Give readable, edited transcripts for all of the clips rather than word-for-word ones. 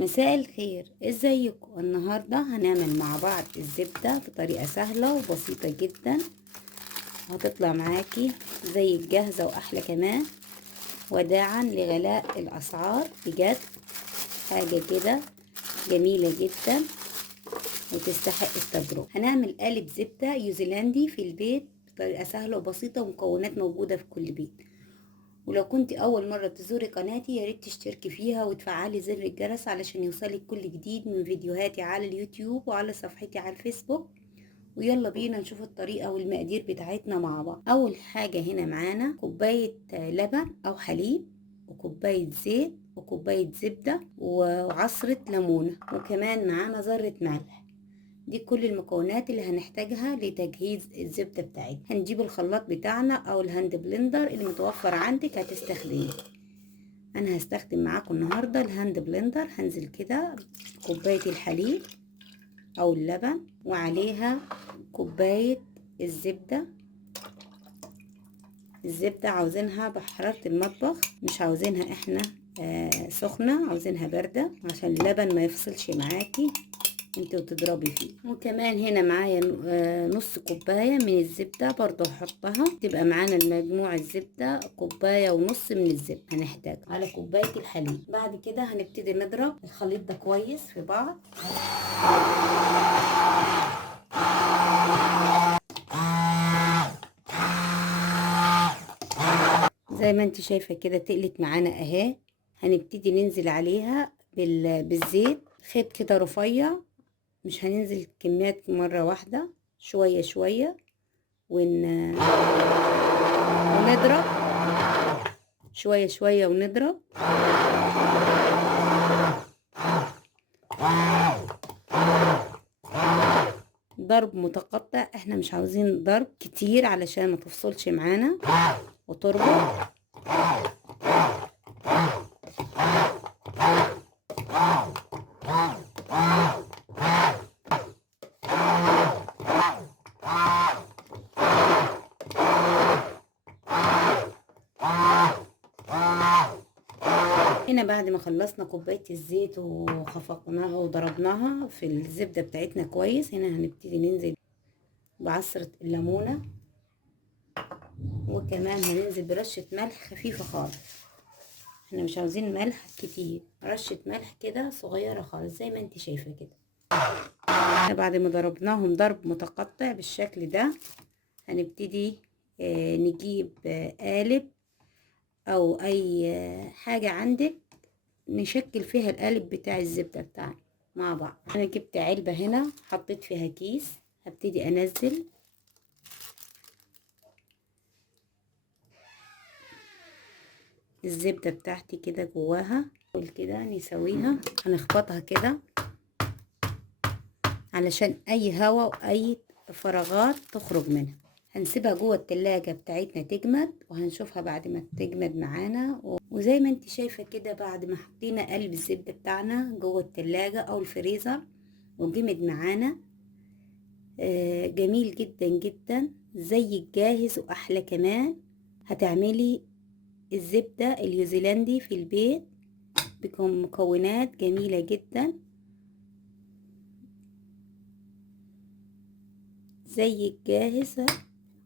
مساء الخير، ازيكم؟ النهارده هنعمل مع بعض الزبدة بطريقة سهلة وبسيطة جدا، هتطلع معاكي زي الجاهزة واحلى كمان، وداعا لغلاء الاسعار. بجد حاجة كده جميلة جدا وتستحق التجربة. هنعمل قالب زبدة نيوزيلندي في البيت بطريقة سهلة وبسيطة، ومكونات موجودة في كل بيت. ولو كنت اول مرة تزوري قناتي ياريت تشتركي فيها وتفعلي زر الجرس علشان يوصلك كل جديد من فيديوهاتي على اليوتيوب وعلى صفحتي على الفيسبوك. ويلا بينا نشوف الطريقة والمقادير بتاعتنا مع بعض. اول حاجة هنا معانا كوباية لبن او حليب، وكوباية زيت، وكوباية زبدة، وعصرة ليمونة، وكمان معانا ذرة ملح. دي كل المكونات اللي هنحتاجها لتجهيز الزبدة بتاعتنا. هنجيب الخلاط بتاعنا او الهاند بلندر اللي متوفر عندك هتستخدميه. انا هستخدم معاكم النهاردة الهاند بلندر. هنزل كده كوباية الحليب او اللبن وعليها كوباية الزبدة. الزبدة عاوزينها بحرارة المطبخ، مش عاوزينها احنا سخنة، عاوزينها باردة عشان اللبن ما يفصلش معاكي انت وتضربي فيه. وكمان هنا معايا نص كوباية من الزبدة برضو هحطها، تبقى معانا المجموع الزبدة كوباية ونص من الزبدة هنحتاج على كوباية الحليب. بعد كده هنبتدي نضرب الخليط ده كويس في بعض. زي ما انت شايفة كده تقلت معانا اهي. هنبتدي ننزل عليها بالزيت خيط كده رفيع، مش هننزل كميات مرة واحدة، شوية شوية ونضرب شوية شوية ونضرب. ضرب متقطع، احنا مش عاوزين ضرب كتير علشان ما تفصلش معانا وتربط. هنا بعد ما خلصنا كوباية الزيت وخفقناها وضربناها في الزبدة بتاعتنا كويس، هنا هنبتدي ننزل بعصرة الليمونة، وكمان هننزل برشة ملح خفيفة خالص. احنا مش عاوزين ملح كتير، رشة ملح كده صغيرة خالص زي ما انت شايفة كده. بعد ما ضربناهم ضرب متقطع بالشكل ده، هنبتدي نجيب قالب او اي حاجة عندك نشكل فيها القالب بتاع الزبدة بتاعنا مع بعض. انا جبت علبة هنا حطيت فيها كيس، هبتدي انزل الزبدة بتاعتي كده جواها. كده نسويها، هنخبطها كده علشان اي هوا واي فراغات تخرج منها. هنسيبها جوه التلاجة بتاعتنا تجمد، وهنشوفها بعد ما تجمد معانا. وزي ما انت شايفة كده بعد ما حطينا قلب الزبدة بتاعنا جوه التلاجة او الفريزر وجمد معانا، جميل جدا جدا زي الجاهز واحلى كمان. هتعملي الزبدة النيوزيلندي في البيت بمكونات جميلة جدا زي الجاهزة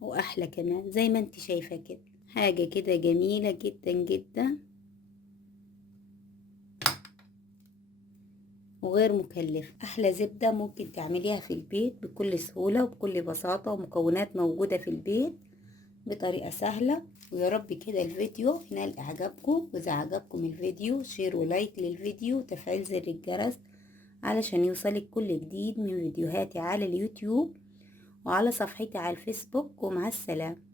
واحلى كمان، زي ما انت شايفة كده. حاجة كده جميلة جدا جدا وغير مكلفة. احلى زبدة ممكن تعمليها في البيت بكل سهولة وبكل بساطة، ومكونات موجودة في البيت بطريقة سهلة. ويا رب كده الفيديو ينال اعجابكم، واذا عجبكم الفيديو شير ولايك للفيديو وتفعيل زر الجرس علشان يوصلك كل جديد من فيديوهاتي على اليوتيوب وعلى صفحتي على الفيسبوك. ومع السلامة.